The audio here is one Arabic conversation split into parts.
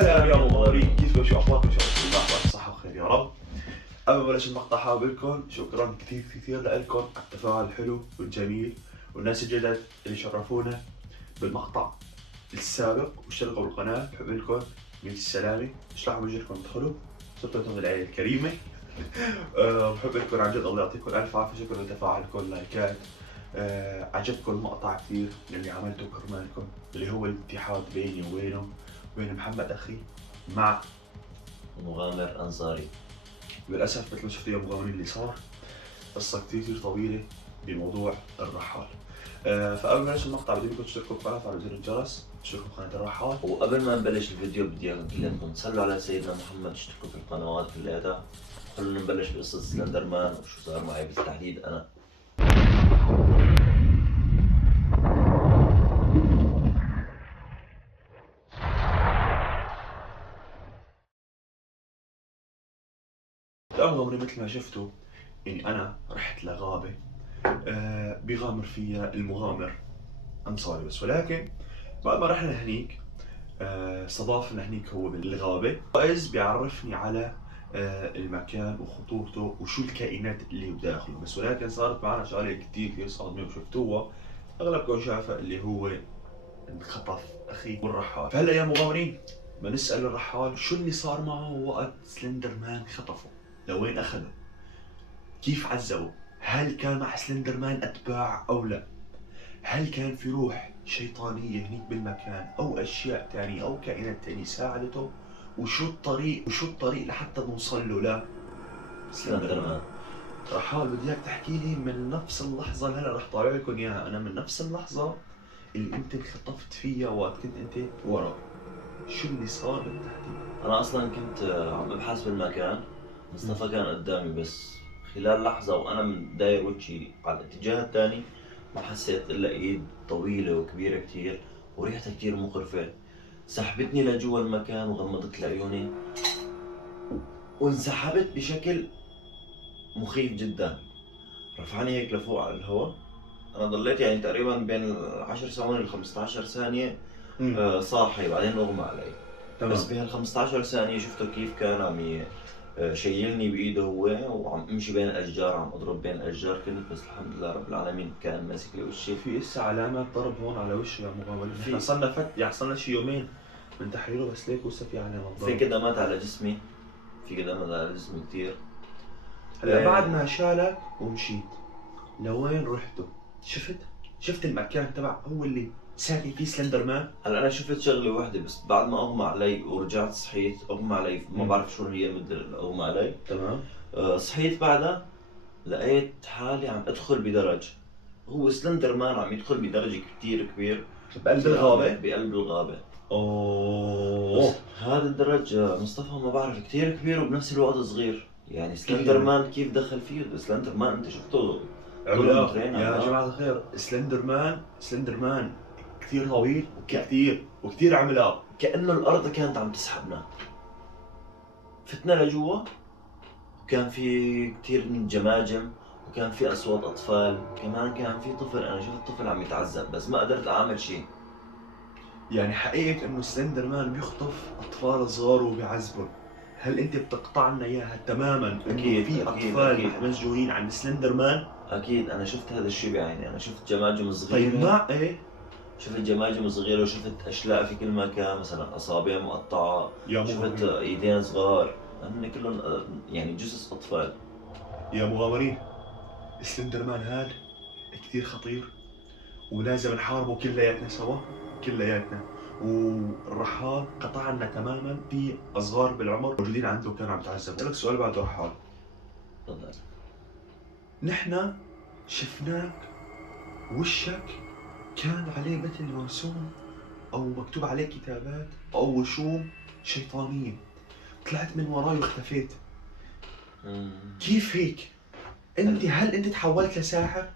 هلا يا مغامرين، كيفكم؟ شو اخباركم؟ شو الله بالصحة وخير يا رب. قبل ما بلش المقطع حابب لكم شكرا كثير لكم على التفاعل الحلو والجميل والناس الجدد اللي شرفونا بالمقطع السابق واشتركوا بالقناة. بحب لكم من السلامة، اشرحوا وجهكم تدخلوا صرتوا انتم العيلة الكريمة. بحب لكم عن جد، الله يعطيكم الف عافية. شكرا لتفاعلكم، لايكات. عجبكم المقطع كثير اللي عملته كرمالكم، اللي هو الاتحاد بيني وبينه وبين محمد اخي مع مغامر أنصاري. للأسف مثل ما شفتوا يا مغامرين اللي صار قصة كثير طويلة بموضوع الرحال. فقبل ما نبلش المقطع بدي بدكم تشتركوا بالقناة وتفعلوا زر الجرس، تشتركوا بقناة الرحال. وقبل ما نبلش الفيديو بدي اياكم كلكم تصلوا على سيدنا محمد، تشتركوا في القنوات كلياتها. خلونا نبلش بقصة سلندر مان وشو صار معي بالتحديد أنا. يا مغامرين مثل ما شفتوا إني أنا رحت لغابة بيغامر فيها المغامر أنصاري بس، ولكن بعد ما رحنا هنيك استضافنا هنيك هو بالغابة، وإذ بيعرفني على المكان وخطورته وشو الكائنات اللي بداخله بس. ولكن صارت معنا شغلة كثير صادمة وشفتوها أغلبكم شافها، اللي هو انخطف أخي والرحال. فهلا يا مغامرين بنسأل الرحال شو اللي صار معه وقت سلندر مان خطفه، لوين أخذه، كيف عذبه، هل كان مع سلندر مان أتباع أو لا، هل كان في روح شيطانية هنيك بالمكان أو أشياء تانية أو كائنات تانية ساعدته، وشو الطريق لحتى نوصل له لا سلندر مان. رحال بدي اياك تحكي لي من نفس اللحظة اللي هلا رح طالع لكم اياها انا، من نفس اللحظة اللي انت انخطفت فيها وقت كنت انت ورا، شو اللي صار بالتحديد؟ أنا أصلا كنت عم ببحث بالمكان، مصطفى كان قدامي، بس خلال لحظة وأنا داير وجهي على الاتجاه الثاني ما حسيت إلا إيد طويلة وكبيرة كتير وريحتها كتير مقرفة سحبتني لجوا المكان وغمضت لي عيوني وانسحبت بشكل مخيف جدا. رفعني هيك لفوق على الهواء. انا ضليت يعني تقريبا بين 10 ثواني ل 15 ثانية صاحي، بعدين اغمى علي. تمام. بس بهال 15 ثانية شفته كيف كان عم شيلني بايده هو وعم امشي بين الاشجار، عم اضرب بين الاشجار كنت، بس الحمد لله رب العالمين كان ماسك لي وشي. في اسا علامات ضرب هون على وشه يا مغامرين، احنا صرنا يعني صرنا شي يومين من تحريره بس ليك وسا في علامات ضرب. في كدمات على جسمي، في كدمات على جسمي كثير. هلا بعد ما شالك ومشيت لوين رحتوا؟ شفت المكان تبع هو اللي ساكن فيه سلندر مان؟ هلا انا شفت شغله واحده بس، بعد ما اغمى علي ورجعت صحيت، اغمى علي ما بعرف شو هي المده اللي اغمى علي. تمام. صحيت بعدها لقيت حالي عم ادخل بدرج، هو سلندر مان عم يدخل بدرج كتير كبير بقلب الغابة؟ بقلب الغابة. اوه. هذا الدرج مصطفى ما بعرف كتير كبير وبنفس الوقت صغير، يعني سلندر يعني؟ مان كيف دخل فيه؟ سلندر مان انت شفته عملاق مترين يا جماعة الخير، سلندر مان كثير طويل وكثير عملاق، كأنه الأرض كانت عم تسحبنا. فتنا لجوا وكان في كتير من جماجم وكان في أصوات أطفال، كمان كان في طفل، أنا شفت طفل عم يتعذب بس ما قدرت أعمل شيء. يعني حقيقة انه سلندر مان بيخطف اطفال صغار وبيعذبهم، هل انت بتقطع لنا اياها تماما انه أكيد في اطفال مسجونين عند سلندر مان؟ أكيد أنا شفت هذا الشيء بعيني، أنا شفت جماجم صغيرة. طيب ما ايه؟ شفت جماجم صغيرة وشفت أشلاء في كل مكان، مثلا أصابع مقطعة، شفت إيدين صغار، هن كلهم يعني جثث أطفال. يا مغامرين سلندر مان هاد كثير خطير ولازم نحاربه كلياتنا سوا، كلياتنا. والرحال قطع لنا تماما في اصغار بالعمر موجودين عنده كانوا عم يتعذبوا. اسالك سؤال بعد رحال. تفضل. نحن شفناك وشك كان عليه مثل رسوم او مكتوب عليه كتابات او رسوم شيطانيه، طلعت من وراي واختفيت. كيف هيك؟ هل انت تحولت لساحر؟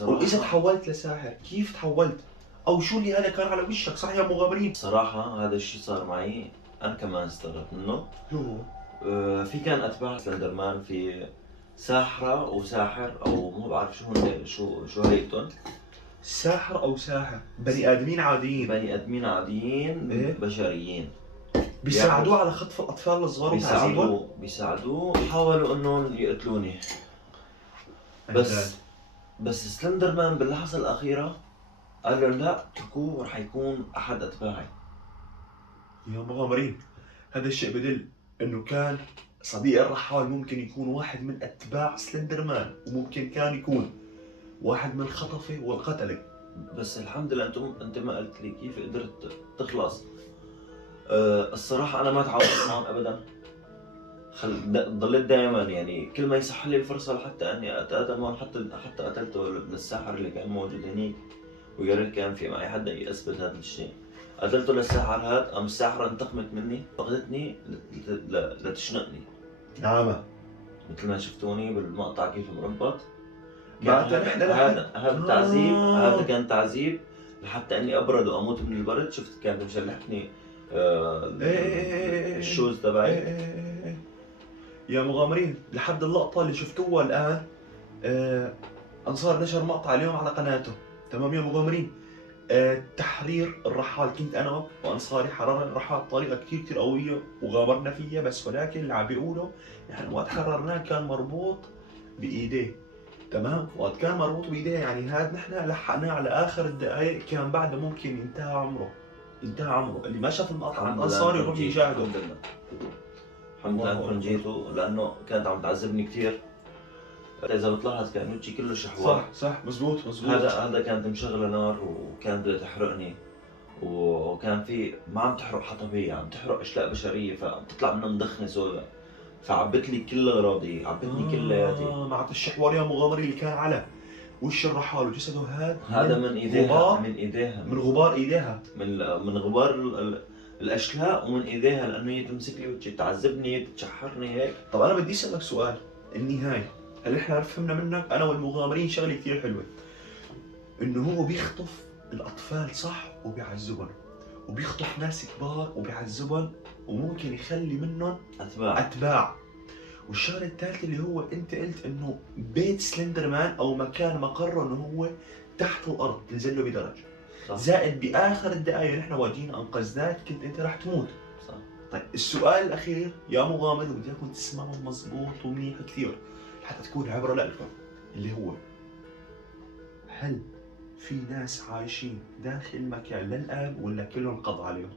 واذا تحولت لساحر كيف تحولت؟ او شو اللي هذا كان على وشك؟ صح يا مغامرين؟ صراحة هذا الشيء صار معي أنا كمان استغربت منه. في كان أتباع سلندر مان، في ساحرة وساحر أو ما بعرف شو هن، شو هيئتهم. ساحر او ساحر؟ بني ادمين عاديين؟ بني ادمين عاديين. إيه؟ بشريين. بيساعدوه على خطف الاطفال الصغار وتعذيبهم. بيساعدوه حاولوا انهم يقتلوني. بس سلندر مان باللحظة الأخيرة قال له لا اتركوه رح يكون أحد أتباعي. يا مغامرين، هذا الشيء بدل انه كان صديق الرحال ممكن يكون واحد من اتباع سلندر مان، وممكن كان يكون واحد من الخطفه والقتله. بس الحمد لله انت ما قلت لي كيف قدرت تخلص. الصراحة أنا ما تعودت معهم أبدا. ضليت دائما يعني كل ما يصح لي الفرصة لحتى اني اتقاتل معهم. حتى قتلته للساحر اللي كان موجود هنيك، ويا ريت كان في معي حدا يثبت هذا الشيء. قتلته للساحر هذا، قام الساحرة انتقمت مني، فقدتني لتشنقني. نعم، مثل ما شفتوني بالمقطع كيف مربط. هذا تعذيب. هذا كان تعذيب لحتى اني ابرد واموت من البرد. شفت كانت مشلحتني الشوز تبعي. يا مغامرين، لحد اللقطة اللي شفتوها الآن أنصار نشر مقطع اليوم على قناته. تمام يا مغامرين؟ تحرير الرحال. كنت أنا وأنصاري حررنا الرحال بطريقة كتير قوية وغامرنا فيها، بس ولكن اللي عم بيقوله نحن وقت حررناه كان مربوط بإيديه. تمام؟ وقت كان مربوط بإيديه يعني هذا نحن لحقناه على آخر الدقائق، كان بعده ممكن ينتهى عمره. اللي ما شاف المقطع عن أنصاري يروح يشاهده. الحمد لله انكم جيتوا، لانه كانت عم تعذبني كثير. اذا بتلاحظ كان وجهي كله شحوار. صح مزبوط. هذا كانت مشغله نار وكانت بدها تحرقني، وكان في ما عم تحرق حطبيه، عم تحرق اشلاء بشريه، فبتطلع منها مدخنه سوداء، فعبت لي كل اغراضي، عبتني كلياتي. مع الشحوار يا مغامري اللي كان على وش الرحال وجسده هذا من ايديها. من غبار ايديها، من غبار الاشلاء ومن ايديها، لانه هي تمسك لي وجهي، تعذبني، تشحرني هيك. طب انا بدي اسالك سؤال النهايه. هل احنا فهمنا منك انا والمغامرين شغله كثير حلوه، انه هو بيخطف الاطفال صح وبيعذبهم، وبيخطف ناس كبار وبيعذبهم، وممكن يخلي منهم اتباع. والشغله الثالثه اللي هو انت قلت انه بيت سلندر مان او مكان مقره انه هو تحت الارض، تنزل له بدرج. زائد باخر الدقائق نحن واجينا انقذناك كنت انت رح تموت. صح. طيب السؤال الاخير يا مغامر، بدي اياكم تسمعوا مضبوط ومنيح كثير حتى تكون عبره لكم، اللي هو هل في ناس عايشين داخل المكان للان ولا كلهم قضى عليهم؟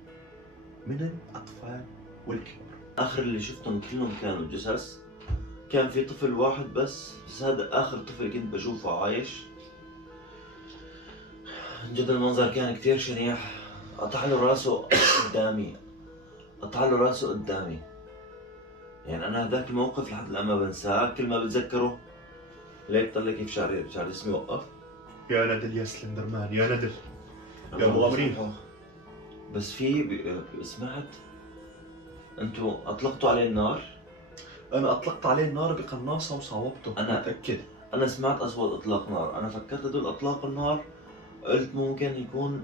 من الاطفال والكبار. اخر اللي شفتهم كلهم كانوا جثث. كان في طفل واحد بس هذا اخر طفل كنت بشوفه عايش. جد المنظر كان كثير شنيع. قطع له راسه قدامي. يعني انا هذاك الموقف لحد الان ما بنساه، كل ما بتذكره ليك طلع كيف شعر جسمي وقف. يا ندل يا سلندر مان، يا ندل يا مغامرين. بس في سمعت انتوا اطلقتوا عليه النار. انا اطلقت عليه النار بقناصه وصاوبته. انا متاكد. انا سمعت اصوات اطلاق نار. انا فكرت هدول اطلاق النار، قلت ممكن يكون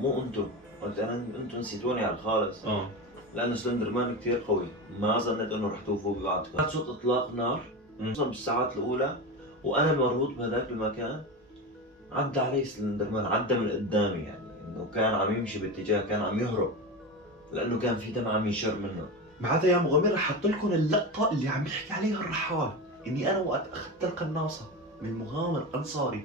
مو انتم. قلت انا انتم نسيتوني على الخالص. لانه سلندر مان كثير قوي، ما ظنيت انه رح توفوا ببعضكم. سمعت صوت اطلاق نار بالساعات الاولى، وانا مربوط بهذاك المكان. عدى علي سلندر مان، عدى من قدامي، يعني انه كان عم يمشي باتجاه، كان عم يهرب لانه كان في دم عم يشر منه. بعدها يا مغامر رح احط لكم اللقطه اللي عم يحكي عليها الرحال، اني انا وقت اخذت القناصه من مغامر انصاري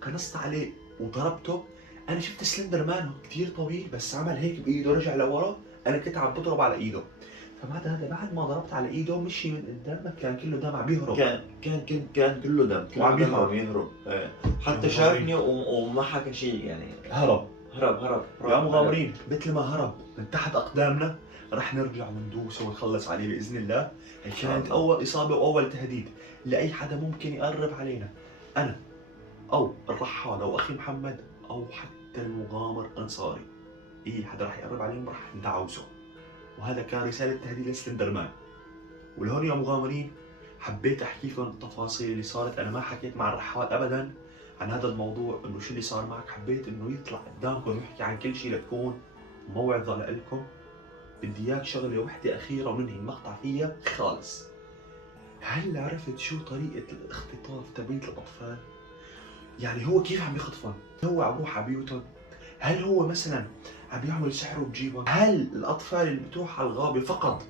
قنصت عليه وضربته. انا شفت سلندر مان كثير طويل بس عمل هيك بايده، رجع لورا، انا كنت عم بضرب على ايده. فبعد هذا بعد ما ضربت على ايده مشي من قدامك كان كله دم عم يهرب. كان كله دم، وعم يهرب. حتى شافني وما حكى شيء، يعني هرب. يا مغامرين مثل ما هرب من تحت اقدامنا رح نرجع وندوسه ونخلص عليه باذن الله. هي كانت اول اصابه واول تهديد لاي حدا ممكن يقرب علينا، انا او الرحال او اخي محمد او حتى المغامر انصاري. اي حدا رح يقرب عليهم رح ندعوسه. وهذا كان رساله تهديد لسلندر مان. ولهون يا مغامرين حبيت احكي لكم التفاصيل اللي صارت. انا ما حكيت مع الرحال ابدا عن هذا الموضوع، انه شو اللي صار معك. حبيت انه يطلع قدامكم ويحكي عن كل شيء لتكون موعظه لكم. بدي اياك شغله وحده اخيره وننهي المقطع فيها خالص. هل عرفت شو طريقه الاختطاف تبعية الاطفال؟ يعني هو كيف عم يخطفهم؟ هو عم يروح على بيوتهم. هل هو مثلا عم يعمل سحر وبجيبها؟ هل الاطفال اللي بتروح على الغابه فقط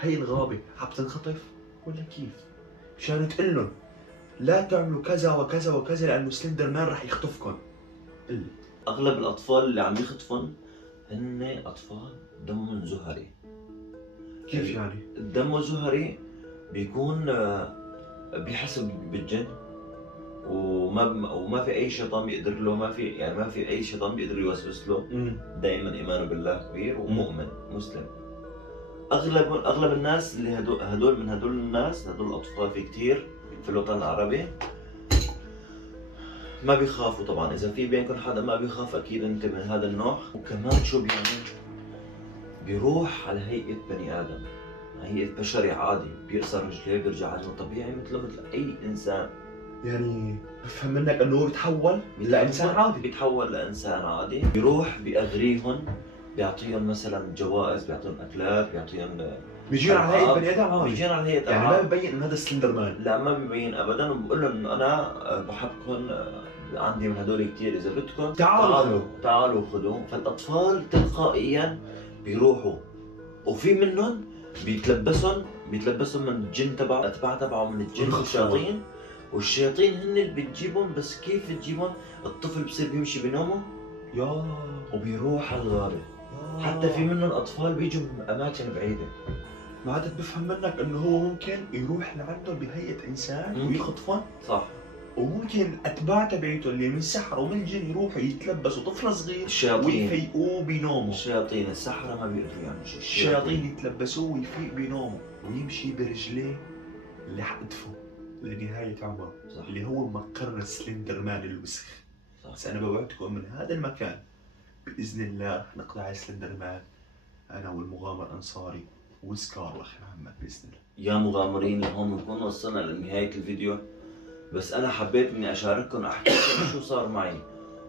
هي الغابه عم تنخطف ولا كيف؟ مشان تقول لهم لا تعملوا كذا وكذا وكذا لانه سلندر مان رح يخطفكم. قل لي. اغلب الاطفال اللي عم يخطفن هن اطفال دمهم زهري. كيف يعني؟ الدم الزهري بيكون بيحس بالجن، وما في اي شيطان بيقدر له، ما في اي شيطان بيقدر يوسوس له. دائما ايمانه بالله كبير ومؤمن مسلم. اغلب الناس اللي هدول من هدول الناس، هدول الاطفال في كثير في الوطن العربي ما بيخافوا. طبعا اذا في بينكم حدا ما بيخاف اكيد انت من هذا النوع. وكمان شو بيعمل؟ بيروح على هيئة بني ادم، هيئة بشري عادي، بيقصر رجليه بيرجع حجمه طبيعي مثل اي انسان. يعني بفهم منك انه هو بيتحول لانسان عادي. بيتحول لانسان عادي، بيروح بيأغريهم، بيعطيهم مثلا جوائز، بيعطيهم اكلات، بيعطيهم بيجون على هيئة بني ادم عادي. بيجون على هيئة يعني ما ببين انه هذا سلندر مان. لا ما ببين ابدا، وبقول لهم انه انا بحبكم، عندي من هدول كثير، اذا بدكم تعالوا خذوا. فالاطفال تلقائيا بيروحوا، وفي منهم بيتلبسهم من الجن تبعه من الجن والشياطين. والشياطين هن اللي بتجيبهم، بس كيف تجيبهم؟ الطفل بصير بيمشي بنومه وبيروح على الغابة. حتى في منهم اطفال بيجوا من اماكن بعيدة. ما عاد بفهم منك انه هو ممكن يروح لعنده بهيئة انسان ويخطفهم. صح. وممكن اتباع تبعيته اللي من سحر ومن الجن يروحوا يتلبسوا طفل صغير ويفيقوه بنومه. الشياطين السحرة ما بيقدروا يعملوا شيء. الشياطين يتلبسوه ويفيق بنومه ويمشي برجليه لحدفه لنهاية عمره. صح. اللي هو مقر سلندر مان الوسخ. صح. بس انا بوعدكم من هذا المكان باذن الله رح نقضي على سلندر مان، انا والمغامر انصاري وسكار واخي محمد باذن الله. يا مغامرين، لهون بنكون وصلنا لنهاية الفيديو. بس انا حبيت اني اشارككم، احكي لكم شو صار معي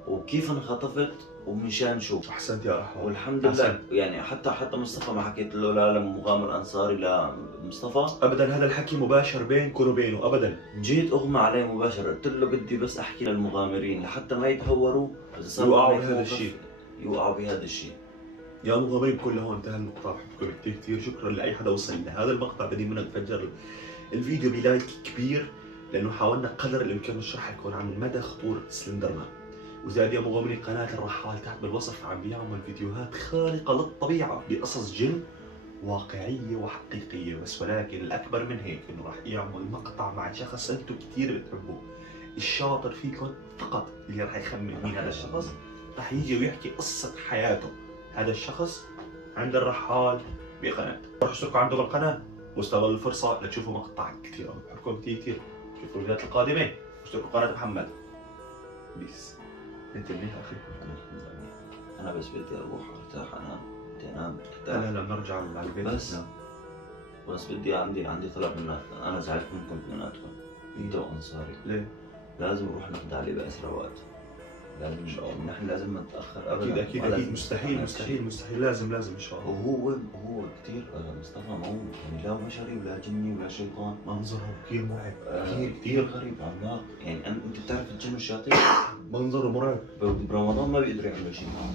وكيف انخطفت ومشان شو. احسنت يا رحمن. والحمد لله يعني حتى مصطفى ما حكيت له لا لمغامر انصاري لا مصطفى ابدا، هذا الحكي مباشر بينكم وبينه ابدا. جيت اغمى عليه مباشرة، قلت له بدي بس احكي للمغامرين لحتى ما يتهوروا يوقعوا بهذا الشيء. يوقعوا بهذا الشيء. يا مغامرين كل هون انتهى المقطع. بحبكم كثير كثير. شكرا لاي حدا وصل لهذا المقطع. بدي منك تفجر الفيديو بلايك كبير، لانه حاولنا قدر الامكان نشرح لكم عن مدى خطوره سلندر مان. وزاد يا مغامرين قناه الرحال تحت بالوصف عم بيعمل فيديوهات خارقه للطبيعه بقصص جن واقعيه وحقيقيه. بس ولكن الاكبر من هيك انه راح يعمل مقطع مع شخص انتم كثير بتحبوه. الشاطر فيكم فقط اللي راح يخمن مين هذا الشخص راح يجي ويحكي قصه حياته هذا الشخص عند الرحال بقناه. روحوا اشتركوا عنده بالقناه واستغلوا الفرصه لتشوفوا مقطع كثير. بحبكم كثير كثير. شوفوا الفيديوهات القادمه واشتركوا قناه محمد. بيس. انت منيح اخي؟ انا بس بدي اروح ارتاح، انام لا نرجع على البيت. بس بدي عندي طلب منك. انا زعلت منكم اثنيناتكم، انت وانصاري. ليه؟ لازم نروح نقضي عليه باسرع وقت. لازم نحن لازم ما نتاخر ابدا. اكيد مستحيل لازم ان شاء الله. وهو كثير مصطفى ما هو يعني لا بشري ولا جني ولا شيطان. منظره كثير مرعب. كثير غريب عملاق. يعني انت بتعرف الجن والشياطين منظره مرعب. برمضان ما بيقدروا يعملوا شيء معه.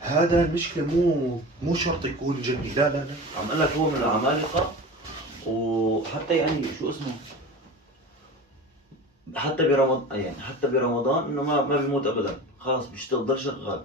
هذا المشكله مو شرط يكون جني. لا عم اقول لك هو من العمالقه. وحتى يعني شو اسمه، حتى برمضان انه ما بيموت ابدا، خلاص بيشتغل ضل شغال.